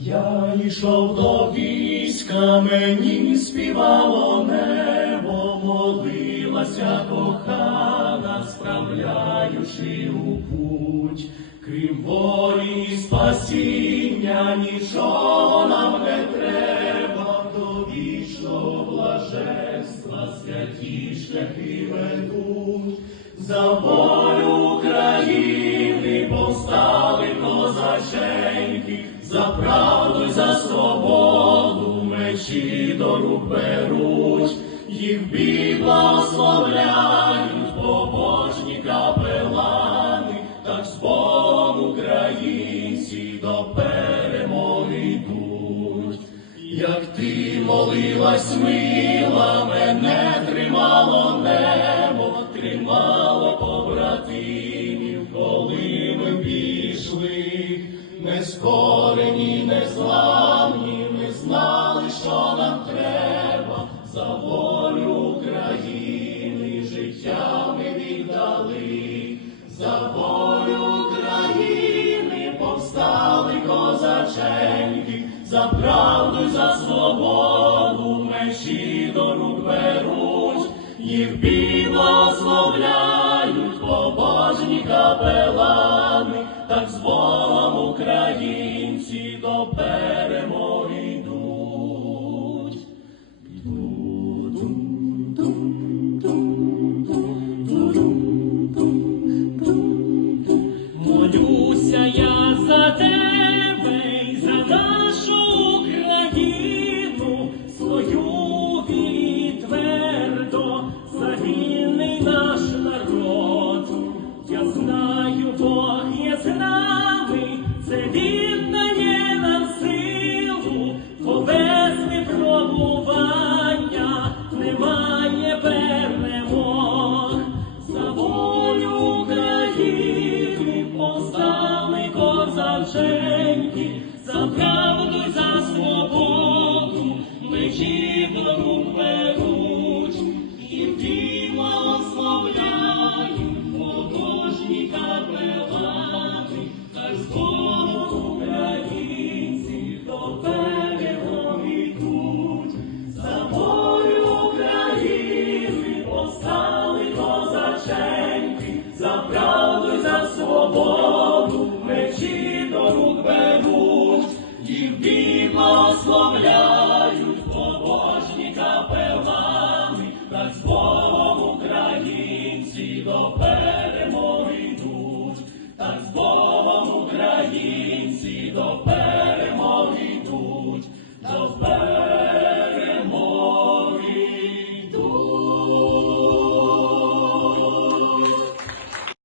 Я йшов до війська, мені співало небо, молилася кохана, справляючи у путь, крім волі і спасіння, нічого нам не треба, до вічного блаженства святі шляхи ведуть, козаченьки, за правду й за свободу мечі до рук їх бій благословляють побожні капелани, так з Богом українці до перемоги йдуть. Як ти молилась, мила, мене тримало небо, тримало пішли, не скорені, не зламні, ми знали, що нам треба, за волю України життя ми віддали, за волю України повстали козаченьки, за правду за свободу мечі до рук беруть, їх благословляють побожні капелани, так з Богом українці до перемоги йдуть. Молюся я за тебе і за нашу Україну, свою і твердо, за вільний наш you.